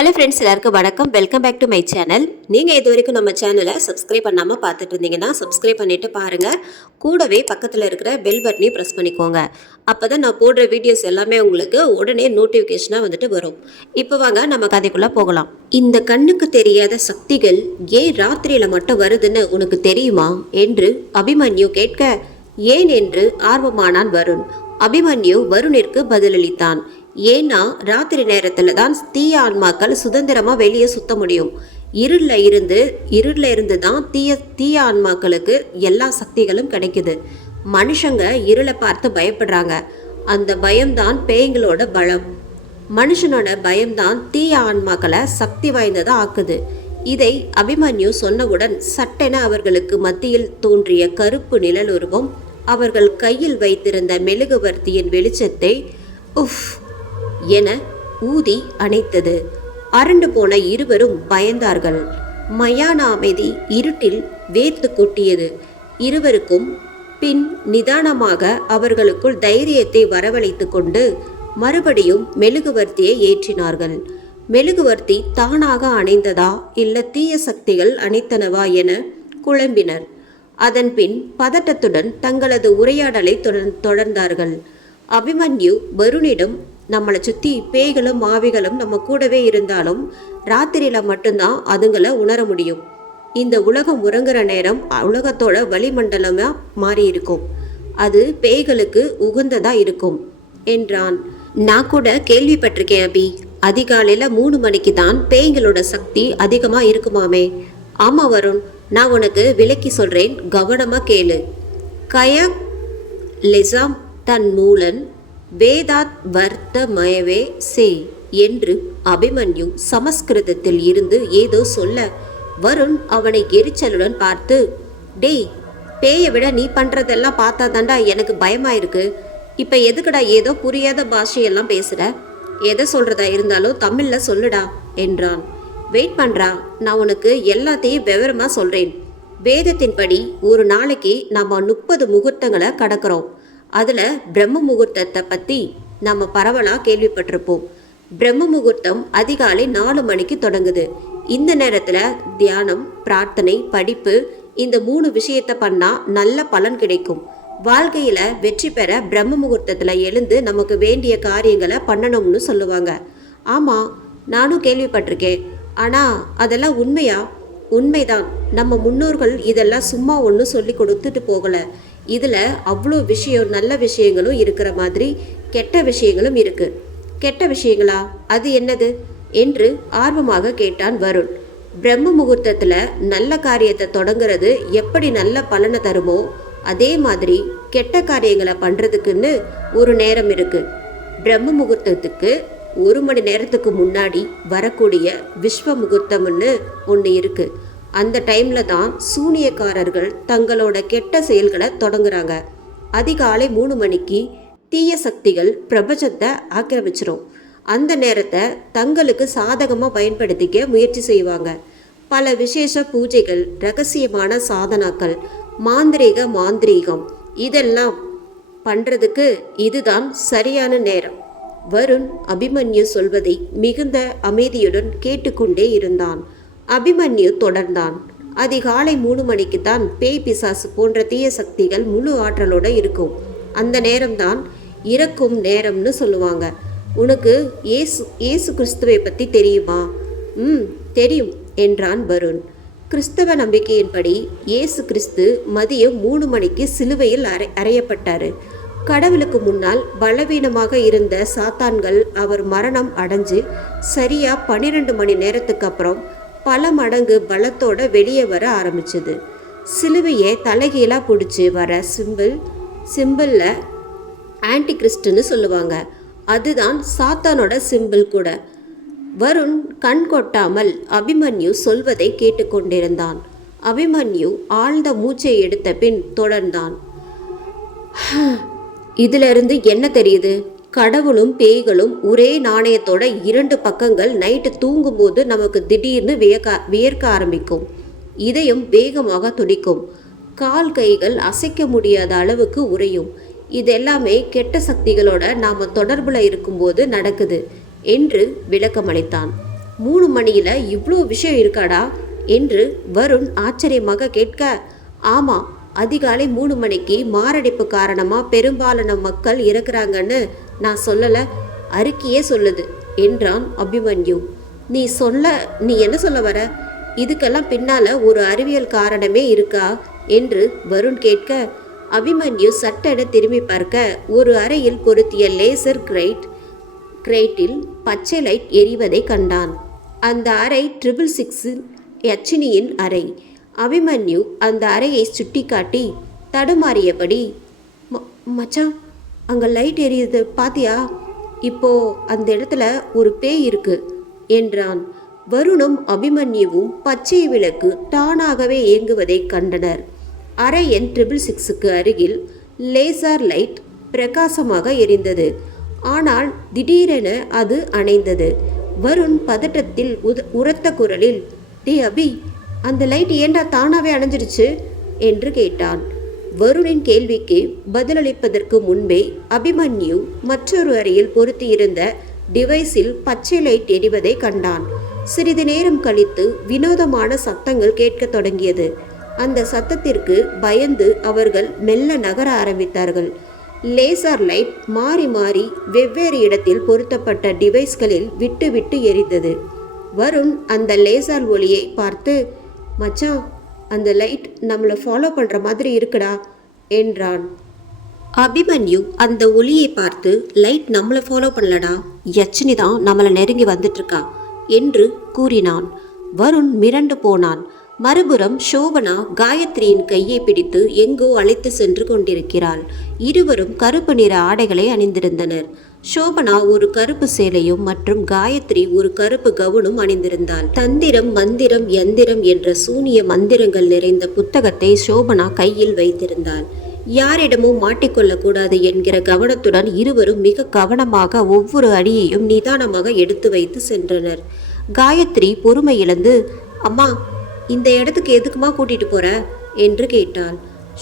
Hello friends எல்லாருக்கும் வணக்கம். Welcome back to my channel நீங்கள் இது வரைக்கும் நம்ம சேனலை சப்ஸ்கிரைப் பண்ணாமல் பார்த்துட்டு இருந்தீங்கன்னா சப்ஸ்கிரைப் பண்ணிட்டு பாருங்கள் கூடவே பக்கத்தில் இருக்கிற பெல் பட்டனையும் ப்ரெஸ் பண்ணிக்கோங்க. அப்போ தான் நான் போடுற வீடியோஸ் எல்லாமே உங்களுக்கு உடனே நோட்டிஃபிகேஷனாக வந்துட்டு வரும். இப்போ வாங்க நம்ம கதைக்குள்ளே போகலாம். இந்த கண்ணுக்கு தெரியாத சக்திகள் ஏன் ராத்திரியில் மட்டும் வருதுன்னு உனக்கு தெரியுமா? என்று அபிமன்யு கேட்க ஏன் என்று ஆர்வமானான் வருண். அபிமன்யு வருணிற்கு பதிலளித்தான். ஏன்னா ராத்திரி நேரத்தில் தான் தீய ஆன்மாக்கள் சுதந்திரமாக வெளியே சுத்த முடியும். இருளில் இருந்து இருளில் இருந்து தான் தீய தீய ஆன்மாக்களுக்கு எல்லா சக்திகளும் கிடைக்குது. மனுஷங்க இருளை பார்த்து பயப்படுறாங்க. அந்த பயம்தான் பேய்களோட பலம். மனுஷனோட பயம்தான் தீய ஆன்மாக்களை சக்தி வாய்ந்ததாக ஆக்குது. இதை அபிமன்யு சொன்னவுடன் சட்டென அவர்களுக்கு மத்தியில் தோன்றிய கருப்பு நிழல் உருவம் அவர்கள் கையில் வைத்திருந்த மெழுகுவர்த்தியின் வெளிச்சத்தை உஃப் என ஊதி அணைத்தது. அரண்டு போன இருவரும் பயந்தார்கள். மயான அமைதி இருட்டில் வேர்த்து கொட்டியது. இருவருக்கும் பின் நிதானமாக அவர்களுக்குள் தைரியத்தை வரவழைத்து கொண்டு மறுபடியும் மெழுகுவர்த்தியை ஏற்றினார்கள். மெழுகுவர்த்தி தானாக அணைந்ததா இல்ல தீய சக்திகள் அணைத்தனவா என குழம்பினர். அதன்பின் பதட்டத்துடன் தங்களது உரையாடலை தொடர்ந்தார்கள். அபிமன்யு வருணிடம் நம்மளை சுற்றி பேய்களும் மாவிகளும் நம்ம கூடவே இருந்தாலும் ராத்திரியில் மட்டும்தான் அதுங்களை உணர முடியும். இந்த உலகம் உறங்குற நேரம் உலகத்தோட வளிமண்டலமாக மாறி இருக்கும். அது பேய்களுக்கு உகந்ததா இருக்கும் என்றான். நான் கூட கேள்விப்பட்டிருக்கேன் அபி. அதிகாலையில் மூணு மணிக்கு தான் பேய்களோட சக்தி அதிகமாக இருக்குமாமே. ஆமாம் வருண். நான் உனக்கு விலக்கி சொல்கிறேன் கவனமாக கேளு. கயம் லெசாம் தன் மூலன் வேதாத் வர்த்த மயவே சே என்று அபிமன்யு சமஸ்கிருதத்தில் இருந்து ஏதோ சொல்ல வருண் அவனை எரிச்சலுடன் பார்த்து டேய் பேயை விட நீ பண்ணுறதெல்லாம் பார்த்தா தாண்டா எனக்கு பயமாக இருக்கு இப்போ எதுக்குடா ஏதோ புரியாத பாஷையெல்லாம் பேசுகிற எதை சொல்கிறதா இருந்தாலும் தமிழில் சொல்லுடா என்றான். வெயிட் பண்ணுறா நான் உனக்கு எல்லாத்தையும் விவரமாக சொல்கிறேன் வேதத்தின்படி ஒரு நாளைக்கு நம்ம முப்பது முகூர்த்தங்களை கடக்கிறோம். அதில் பிரம்ம முகூர்த்தத்தை பற்றி நம்ம பரவலாக கேள்விப்பட்டிருப்போம். பிரம்ம முகூர்த்தம் அதிகாலை நாலு மணிக்கு தொடங்குது. இந்த நேரத்தில் தியானம் பிரார்த்தனை படிப்பு இந்த மூணு விஷயத்தை பண்ணால் நல்ல பலன் கிடைக்கும். வாழ்க்கையில் வெற்றி பெற பிரம்ம முகூர்த்தத்தில் எழுந்து நமக்கு வேண்டிய காரியங்களை பண்ணணும்னு சொல்லுவாங்க. ஆமாம் நானும் கேள்விப்பட்டிருக்கேன். ஆனால் அதெல்லாம் உண்மையா? உண்மைதான். நம்ம முன்னோர்கள் இதெல்லாம் சும்மா ஒன்றும் சொல்லி கொடுத்துட்டு போகலை. இதில் அவ்வளோ விஷயம் நல்ல விஷயங்களும் இருக்கிற மாதிரி கெட்ட விஷயங்களும் இருக்கு. கெட்ட விஷயங்களா? அது என்னது? என்று ஆர்வமாக கேட்டான் வருண். பிரம்ம முகூர்த்தத்தில் நல்ல காரியத்தை தொடங்குறது எப்படி நல்ல பலனை தருமோ அதே மாதிரி கெட்ட காரியங்களை பண்ணுறதுக்குன்னு ஒரு நேரம் இருக்கு. பிரம்ம முகூர்த்தத்துக்கு ஒரு மணி நேரத்துக்கு முன்னாடி வரக்கூடிய விஸ்வ முகூர்த்தம்னு ஒன்று இருக்குது அந்த டைமில் தான் சூனியக்காரர்கள் தங்களோட கெட்ட செயல்களை தொடங்குறாங்க. அதிகாலை மூணு மணிக்கு தீய சக்திகள் பிரபஞ்சத்தை ஆக்கிரமிச்சிரும். அந்த நேரத்தை தங்களுக்கு சாதகமாக பயன்படுத்திக்க முயற்சி செய்வாங்க. பல விசேஷ பூஜைகள் ரகசியமான சாதனாக்கள் மாந்திரீக மாந்திரீகம் இதெல்லாம் பண்ணுறதுக்கு இதுதான் சரியான நேரம். வருண் அபிமன்யு சொல்வதை மிகுந்த அமைதியுடன் கேட்டுக்கொண்டே இருந்தான். அபிமன்யு தொடர்ந்தான். அதிகாலை மூணு மணிக்கு தான் பேய் பிசாசு போன்ற தீய சக்திகள் முழு ஆற்றலோட இருக்கும். அந்த நேரம்தான் இறக்கும் நேரம்னு சொல்லுவாங்க. உனக்கு ஏசு ஏசு கிறிஸ்துவை பற்றி தெரியுமா? ம் தெரியும் என்றான் வருண். கிறிஸ்தவ நம்பிக்கையின்படி இயேசு கிறிஸ்து மதியம் மூணு மணிக்கு சிலுவையில் அறை அறையப்பட்டார். கடவுளுக்கு முன்னால் பலவீனமாக இருந்த சாத்தான்கள் அவர் மரணம் அடைஞ்சு சரியாக பன்னிரெண்டு மணி நேரத்துக்கு அப்புறம் பல மடங்கு பலத்தோட வெளியே வர ஆரம்பிச்சது. சிலுவையை தலைகீழாக பிடிச்சி வர சிம்பிள் சிம்பிளில் ஆன்டி கிறிஸ்டுன்னு சொல்லுவாங்க. அதுதான் சாத்தானோட சிம்பிள் கூட. வருண் கண் கொட்டாமல் அபிமன்யு சொல்வதை கேட்டுக்கொண்டிருந்தான். அபிமன்யு ஆழ்ந்த மூச்சை எடுத்த பின் தொடர்ந்தான். இதிலிருந்து என்ன தெரியுது? கடவுளும் பேய்களும் ஒரே நாணயத்தோட இரண்டு பக்கங்கள் நைட்டு தூங்கும்போது நமக்கு திடீர்னு வியக்க வியர்க்க ஆரம்பிக்கும். இதயம் வேகமாக துடிக்கும். கால் கைகள் அசைக்க முடியாத அளவுக்கு உறையும். இது எல்லாமே கெட்ட சக்திகளோட நாம் தொடர்பில் இருக்கும்போது நடக்குது என்று விளக்கமளித்தான் மூணு மணியில் இவ்வளோ விஷயம் இருக்காடா? என்று வருண் ஆச்சரியமாக கேட்க ஆமாம் அதிகாலை மூணு மணிக்கு மாரடைப்பு காரணமாக பெரும்பாலான மக்கள் இறக்குறாங்கன்னு நான் சொல்லலை அறிக்கையே சொல்லுது என்றான் அபிமன்யு. நீ சொல்ல நீ என்ன சொல்ல வர? இதுக்கெல்லாம் பின்னால ஒரு அறிவியல் காரணமே இருக்கா? என்று வருண் கேட்க அபிமன்யு சட்டென திரும்பி பார்க்க ஒரு அறையில் பொருத்திய லேசர் கிரைட் கிரேட்டில் பச்சை லைட் எரிவதை கண்டான். அந்த அறை ட்ரிபிள் சிக்ஸில் யச்சினியின் அறை. அபிமன்யு அந்த அறையை சுட்டிக்காட்டி தடுமாறியபடி "ம- மச்சான் அங்கே லைட் எரியுது பாத்தியா? இப்போ அந்த இடத்துல ஒரு பேய் இருக்கு என்றான். வருணும் அபிமன்யுவும் பச்சை விளக்கு தானாகவே இயங்குவதை கண்டனர். அரை எண் ட்ரிபிள் சிக்ஸுக்கு அருகில் லேசர் லைட் பிரகாசமாக எரிந்தது. ஆனால் திடீரென அது அணைந்தது. வருண் பதட்டத்தில் உத உரத்த குரலில் டே அபி அந்த லைட் ஏண்டா தானாகவே அணைஞ்சிருச்சு? என்று கேட்டான். வருணின் கேள்விக்கு பதிலளிப்பதற்கு முன்பே அபிமன்யு மற்றொரு அறையில் பொருத்தியிருந்த டிவைஸில் பச்சை லைட் எரிவதை கண்டான். சிறிது நேரம் கழித்து வினோதமான சத்தங்கள் கேட்கத் தொடங்கியது. அந்த சத்தத்திற்கு பயந்து அவர்கள் மெல்ல நகர ஆரம்பித்தார்கள். லேசர் லைட் மாறி மாறி வெவ்வேறு இடத்தில் பொருத்தப்பட்ட டிவைஸ்களில் விட்டு விட்டு எரிந்தது. வருண் அந்த லேசர் ஒளியை பார்த்து மச்சான் அந்த லைட் நம்மளை ஃபாலோ பண்ணுற மாதிரி இருக்குடா என்றான். அபிமன்யு அந்த ஒளியை பார்த்து லைட் நம்மளை ஃபாலோ பண்ணலடா யச்சினி தான் நம்மளை நெருங்கி வந்துட்டு இருக்கா என்று கூறினான். வருண் மிரண்டு போனான். மறுபுறம் சோபனா காயத்ரியின் கையை பிடித்து எங்கோ அழைத்து சென்று கொண்டிருக்கிறாள். இருவரும் கருப்பு நிற ஆடைகளை அணிந்திருந்தனர். சோபனா ஒரு கருப்பு சேலையும் மற்றும் காயத்ரி ஒரு கருப்பு கவுனும் அணிந்திருந்தாள். தந்திரம் மந்திரம் யந்திரம் என்ற சூனிய மந்திரங்கள் நிறைந்த புத்தகத்தை சோபனா கையில் வைத்திருந்தாள். யாரிடமும் மாட்டிக்கொள்ளக்கூடாது என்கிற கவனத்துடன் இருவரும் மிக கவனமாக ஒவ்வொரு அடியையும் நிதானமாக எடுத்து வைத்து சென்றனர். காயத்ரி பொறுமை இழந்து அம்மா இந்த இடத்துக்கு எதுக்குமா கூட்டிட்டு போற? என்று கேட்டாள்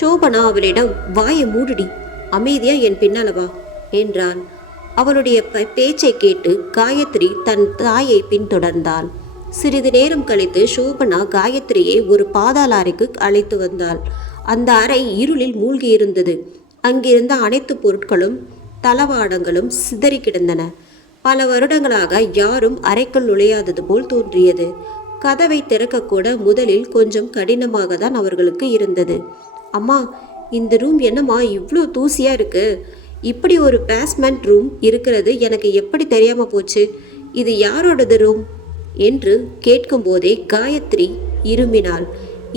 சோபனா அவளிடம் வாயை மூடுடி. அமைதியா என் பின்னால வா என்றான். அவளுடைய ப- பேச்சை கேட்டு காயத்ரி தன் தாயை பின்தொடர்ந்தாள் சிறிது நேரம் கழித்து சோபனா காயத்ரியை ஒரு பாதாள அறைக்கு அழைத்து வந்தாள். அந்த அறை இருளில் மூழ்கி இருந்தது. அங்கிருந்த அனைத்து பொருட்களும் தளவாடங்களும் சிதறி கிடந்தன. பல வருடங்களாக யாரும் அறைக்குள் நுழையாதது போல் தோன்றியது. கதவை திறக்கக்கூட முதலில் கொஞ்சம் கடினமாக தான் அவர்களுக்கு இருந்தது. அம்மா இந்த ரூம் என்னம்மா இவ்வளோ தூசியாக இருக்கு? இப்படி ஒரு பேஸ்மெண்ட் ரூம் இருக்கிறது எனக்கு எப்படி தெரியாமல் போச்சு? இது யாரோடது ரூம்? என்று கேட்கும்போதே காயத்ரி இருமினாள்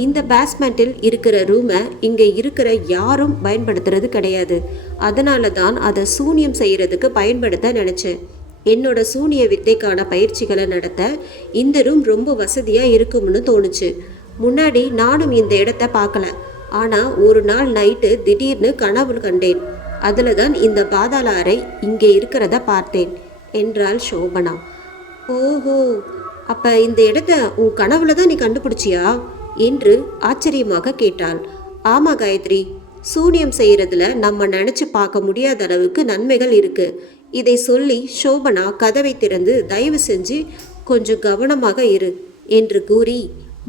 இந்த பேஸ்மெண்ட்டில் இருக்கிற ரூமை இங்கே இருக்கிற யாரும் பயன்படுத்துறது கிடையாது. அதனால தான் அதை சூனியம் செய்கிறதுக்கு பயன்படுத்த நினச்சேன். என்னோட சூனிய வித்தைக்கான பயிற்சிகளை நடத்த இந்த ரூம் ரொம்ப வசதியாக இருக்கும்னு தோணுச்சு. முன்னாடி நானும் இந்த இடத்த பார்க்கல. ஆனால் ஒரு நாள் நைட்டு திடீர்னு கனவு கண்டேன். அதில் தான் இந்த பாதாள அறை இங்கே இருக்கிறத பார்த்தேன் என்றாள் சோபனா. ஓஹோ அப்போ இந்த இடத்த உன் கனவுல தான் நீ கண்டுபிடிச்சியா? என்று ஆச்சரியமாக கேட்டாள். ஆமா காயத்ரி. சூனியம் செய்கிறதுல நம்ம நினச்சி பார்க்க முடியாத அளவுக்கு நன்மைகள் இருக்குது இதை சொல்லி சோபனா கதவை திறந்து தயவு செஞ்சு கொஞ்சம் கவனமாக இரு என்று கூறி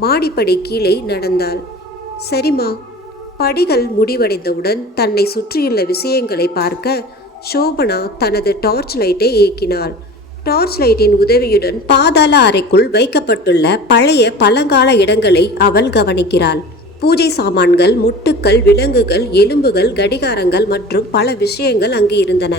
மாடிப்படி கீழே நடந்தாள். சரிம்மா. படிகள் முடிவடைந்தவுடன் தன்னை சுற்றியுள்ள விஷயங்களை பார்க்க சோபனா தனது டார்ச் லைட்டை இயக்கினாள் டார்ச் லைட்டின் உதவியுடன் பாதாள அறைக்குள் வைக்கப்பட்டுள்ள பழைய பழங்கால இடங்களை அவள் கவனிக்கிறாள். பூஜை சாமான்கள் முட்டுக்கள் விலங்குகள் எலும்புகள் கடிகாரங்கள் மற்றும் பல விஷயங்கள் அங்கு இருந்தன.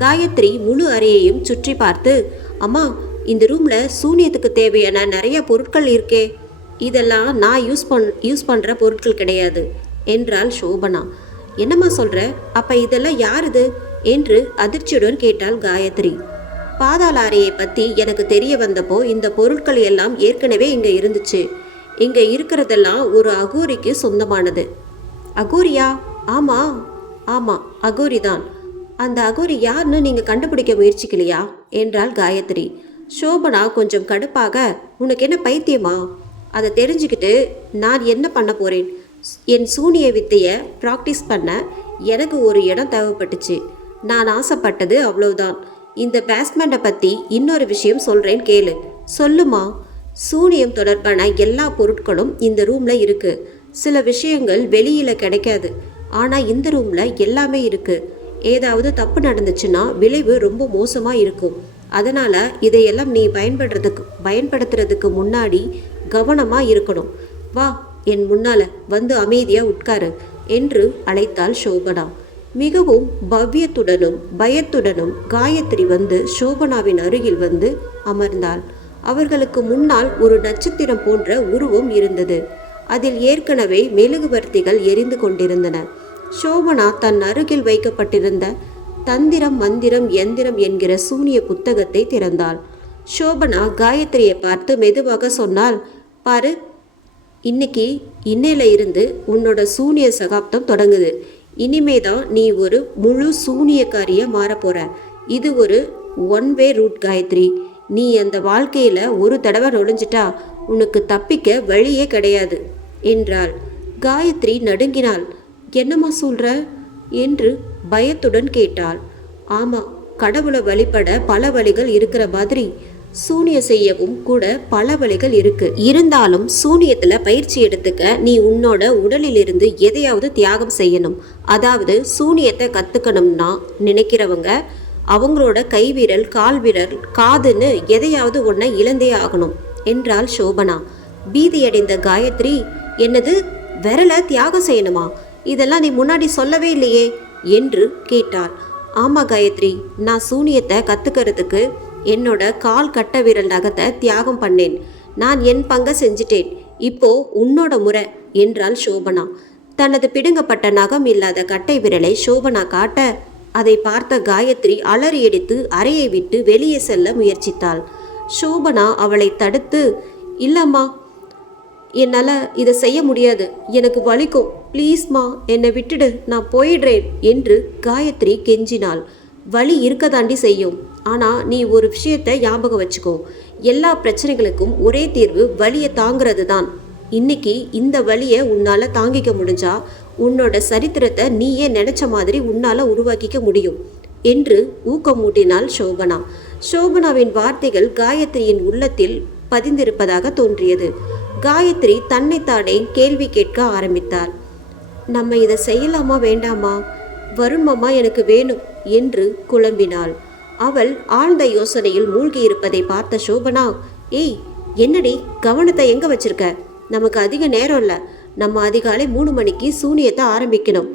காயத்ரி முழு அறையையும் சுற்றி பார்த்து அம்மா இந்த ரூமில் சூனியத்துக்கு தேவையான நிறைய பொருட்கள் இருக்கே. இதெல்லாம் நான் யூஸ் பண் யூஸ் பண்ணுற பொருட்கள் கிடையாது என்றாள் சோபனா. என்னம்மா சொல்கிற அப்போ இதெல்லாம் யாருது? என்று அதிர்ச்சியுடன் கேட்டாள் காயத்ரி. பாதாள அறையை பற்றி எனக்கு தெரிய வந்தப்போ இந்த பொருட்கள் எல்லாம் ஏற்கனவே இங்கே இருந்துச்சு. இங்கே இருக்கிறதெல்லாம் ஒரு அகோரிக்கு சொந்தமானது. அகோரியா? ஆமாம் ஆமாம் அகோரி தான். அந்த அகோரி யாருன்னு நீங்கள் கண்டுபிடிக்க முயற்சிக்கலையா? என்றாள் காயத்ரி. சோபனா கொஞ்சம் கடுப்பாக உனக்கு என்ன பைத்தியமா? அதை தெரிஞ்சுக்கிட்டு நான் என்ன பண்ண போகிறேன் என் சூனிய வித்தையை ப்ராக்டிஸ் பண்ண எனக்கு ஒரு இடம் தேவைப்பட்டுச்சு. நான் ஆசைப்பட்டது அவ்வளவுதான். இந்த பேஸ்மெண்ட்டை பற்றி இன்னொரு விஷயம் சொல்கிறேன் கேளு. சொல்லுமா? சூனியம் தொடர்பான எல்லா பொருட்களும் இந்த ரூமில் இருக்குது சில விஷயங்கள் வெளியில் கிடைக்காது. ஆனால் இந்த ரூமில் எல்லாமே இருக்குது ஏதாவது தப்பு நடந்துச்சுன்னா விளைவு ரொம்ப மோசமாக இருக்கும். அதனால் இதையெல்லாம் நீ பயன்படுறதுக்கு பயன்படுத்துறதுக்கு முன்னாடி கவனமாக இருக்கணும். வா என் முன்னால் வந்து அமைதியாக உட்காரு என்று அழைத்தாள் சோபனா. மிகவும் பவ்யத்துடனும் பயத்துடனும் காயத்ரி வந்து சோபனாவின் அருகில் வந்து அமர்ந்தாள். அவர்களுக்கு முன்னால் ஒரு நட்சத்திரம் போன்ற உருவம் இருந்தது. அதில் ஏற்கனவே மெழுகுவர்த்திகள் எரிந்து கொண்டிருந்தன. சோபனா தன் அருகில் வைக்கப்பட்டிருந்த தந்திரம் மந்திரம் எந்திரம் என்கிற சூனிய புத்தகத்தை திறந்தாள். சோபனா காயத்ரியை பார்த்து மெதுவாக சொன்னால் பாரு இன்னைக்கு இன்னையில இருந்து உன்னோட சூனிய சகாப்தம் தொடங்குது. இனிமே தான் நீ ஒரு முழு சூனியக்காரிய மாறப்போற. இது ஒரு ஒன் வே ரூட் காயத்ரி. நீ அந்த வாழ்க்கையில ஒரு தடவை நுழைஞ்சிட்டா உனக்கு தப்பிக்க வழியே கிடையாது என்றாள். காயத்ரி நடுங்கினாள். என்னம்மா சொல்ற? என்று பயத்துடன் கேட்டாள். ஆமா கடவுளை வழிபட பல வழிகள் இருக்கிற மாதிரி சூனிய செய்யவும் கூட பல வழிகள் இருக்கு. இருந்தாலும் சூனியத்துல பயிற்சி எடுத்துக்க நீ உன்னோட உடலிலிருந்து எதையாவது தியாகம் செய்யணும். அதாவது சூனியத்தை கத்துக்கணும்னா நினைக்கிறவங்க அவங்களோட கைவிரல் கால்விரல் காதுன்னு எதையாவது ஒன்றை இழந்தே ஆகணும் என்றாள் சோபனா. பீதியடைந்த காயத்ரி என்னது விரலை தியாகம் செய்யணுமா? இதெல்லாம் நீ முன்னாடி சொல்லவே இல்லையே என்று கேட்டாள். ஆமாம் காயத்ரி நான் சூனியத்தை கத்துக்கிறதுக்கு என்னோட கால் கட்ட விரல் நகத்தை தியாகம் பண்ணேன். நான் என் பங்கை செஞ்சிட்டேன். இப்போ உன்னோட முறை என்றாள் சோபனா. தனது பிடுங்கப்பட்ட நகம் இல்லாத கட்டை விரலை சோபனா காட்ட அதை பார்த்த காயத்ரி அலறி எடுத்து அறையை விட்டு வெளியே செல்ல முயற்சித்தாள். சோபனா அவளை தடுத்து இல்லம்மா என்னால் இதை செய்ய முடியாது. எனக்கு வலிக்கும். ப்ளீஸ்மா என்னை விட்டுடு நான் போயிடுறேன் என்று காயத்ரி கெஞ்சினாள். வலி இருக்கதாண்டி செய்யும். ஆனால் நீ ஒரு விஷயத்தை ஞாபகம் வச்சுக்கோ. எல்லா பிரச்சனைகளுக்கும் ஒரே தீர்வு வழியை தாங்கிறது தான் இன்னைக்கு இந்த வழியை உன்னால் தாங்கிக்க முடிஞ்சா உன்னோட சரித்திரத்தை நீயே நினச்ச மாதிரி உன்னால் உருவாக்கிக்க முடியும் என்று ஊக்கமூட்டினாள் சோபனா. சோபனாவின் வார்த்தைகள் காயத்ரியின் உள்ளத்தில் பதிந்திருப்பதாக தோன்றியது. காயத்ரி தன்னைத்தானே கேள்வி கேட்க ஆரம்பித்தார் நம்ம இதை செய்யலாமா வேண்டாமா? வருண்மாமா எனக்கு வேணும் என்று குழம்பினாள். அவள் ஆழ்ந்த யோசனையில் மூழ்கி இருப்பதை பார்த்த சோபனா ஏய் என்னடி கவனத்தை எங்க வச்சிருக்க? நமக்கு அதிக நேரம் இல்லை. நம்ம அதிகாலை மூணு மணிக்கு சூனியத்தை ஆரம்பிக்கணும்.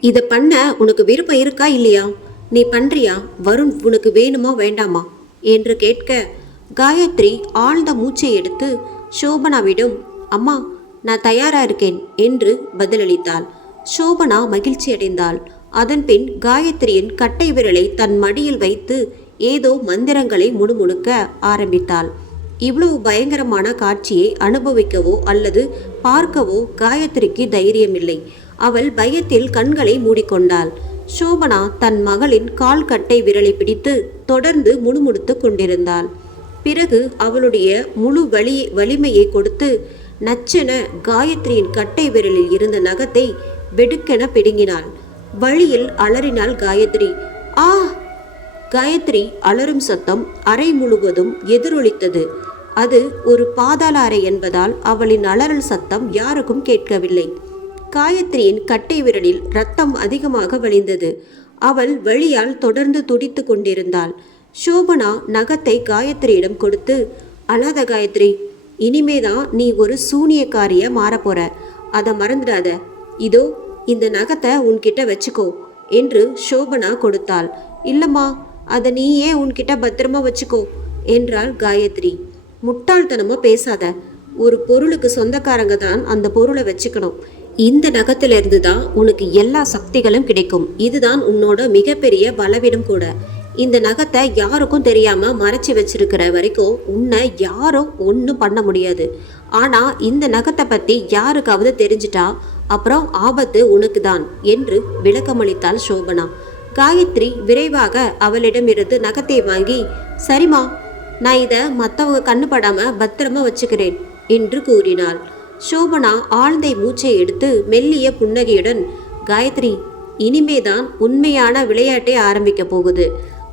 இதை பண்ண உனக்கு விருப்பம் இருக்கா இல்லையா? நீ பண்றியா? வருண் உனக்கு வேணுமா வேண்டாமா? என்று கேட்க காயத்ரி ஆழ்ந்த மூச்சை எடுத்து சோபனாவிடம் அம்மா நான் தயாரா இருக்கேன் என்று பதிலளித்தாள். சோபனா மகிழ்ச்சி அடைந்தாள். அதன்பின் காயத்ரியின் கட்டை விரலை தன் மடியில் வைத்து ஏதோ மந்திரங்களை முணுமுணுக்க ஆரம்பித்தாள். இவ்வளவு பயங்கரமான காட்சியை அனுபவிக்கவோ அல்லது பார்க்கவோ காயத்ரிக்கு தைரியமில்லை. அவள் பயத்தில் கண்களை மூடிக்கொண்டாள். சோபனா தன் மகளின் கால் கட்டை விரலை பிடித்து தொடர்ந்து முணுமுணுத்து கொண்டிருந்தாள். பிறகு அவளுடைய முழு வலி வலிமையை கொடுத்து நச்சென காயத்ரியின் கட்டை விரலில் இருந்த நகத்தை வெடுக்கென பிடுங்கினாள். வழியில் அலறினாள் காயத்ரி. ஆ! காயத்ரி அலறும் சத்தம் அறை முழுவதும் எதிரொலித்தது. அது ஒரு பாதாள அறை என்பதால் அவளின் அலறல் சத்தம் யாருக்கும் கேட்கவில்லை. காயத்ரியின் கட்டை விரலில் ரத்தம் அதிகமாக வழிந்தது. அவள் வழியால் தொடர்ந்து துடித்து கொண்டிருந்தாள். சோபனா நகத்தை காயத்ரியிடம் கொடுத்து அழாத காயத்ரி இனிமேதான் நீ ஒரு சூனியக்காரிய மாறப்போற. அதை மறந்துடாத. இதோ இந்த நகத்தை உன்கிட்ட வச்சுக்கோ என்று சோபனா கொடுத்தாள். இல்லம்மா அதை நீ ஏன் உன்கிட்ட பத்திரமா வச்சுக்கோ என்றாள் காயத்ரி. முட்டாள்தனமா பேசாத. ஒரு பொருளுக்கு சொந்தக்காரங்க தான் அந்த பொருளை வச்சுக்கணும். இந்த நகத்திலிருந்து தான் உனக்கு எல்லா சக்திகளும் கிடைக்கும். இதுதான் உன்னோட மிகப்பெரிய பலவீனம் கூட. இந்த நகத்தை யாருக்கும் தெரியாம மறைச்சி வச்சிருக்கிற வரைக்கும் உன்னை யாரும் ஒன்றும் பண்ண முடியாது. ஆனா இந்த நகத்தை பத்தி யாருக்காவது தெரிஞ்சிட்டா அப்புறம் ஆபத்து உனக்கு தான் என்று விளக்கமளித்தாள் சோபனா. காயத்ரி விரைவாக அவளிடமிருந்து நகத்தை வாங்கி சரிம்மா நான் இதை மற்றவங்க கண்ணுப்படாம பத்திரமா வச்சுக்கிறேன் என்று கூறினாள். சோபனா ஆழ்ந்த மூச்சை எடுத்து மெல்லிய புன்னகையுடன் காயத்ரி இனிமேதான் உண்மையான விளையாட்டை ஆரம்பிக்க போகுது.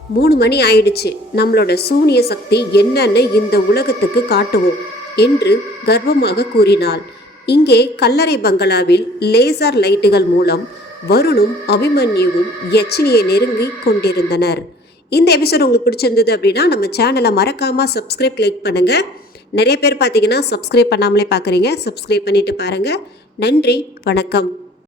மூணு மணி ஆயிடுச்சு. நம்மளோட சூனிய சக்தி என்னன்னு இந்த உலகத்துக்கு காட்டுவோம் என்று கர்வமாக கூறினாள். இங்கே கல்லறை பங்களாவில் லேசர் லைட்டுகள் மூலம் வருணும் அபிமன்யுவும் யச்சினியை நெருங்கி கொண்டிருந்தனர். இந்த எபிசோட் உங்களுக்கு பிடிச்சிருந்தது அப்படின்னா நம்ம சேனலை மறக்காமல் சப்ஸ்கிரைப் லைக் பண்ணுங்கள் நிறைய பேர் பார்த்தீங்கன்னா சப்ஸ்கிரைப் பண்ணாமலே பார்க்குறீங்க. சப்ஸ்கிரைப் பண்ணிட்டு பாருங்கள் நன்றி வணக்கம்.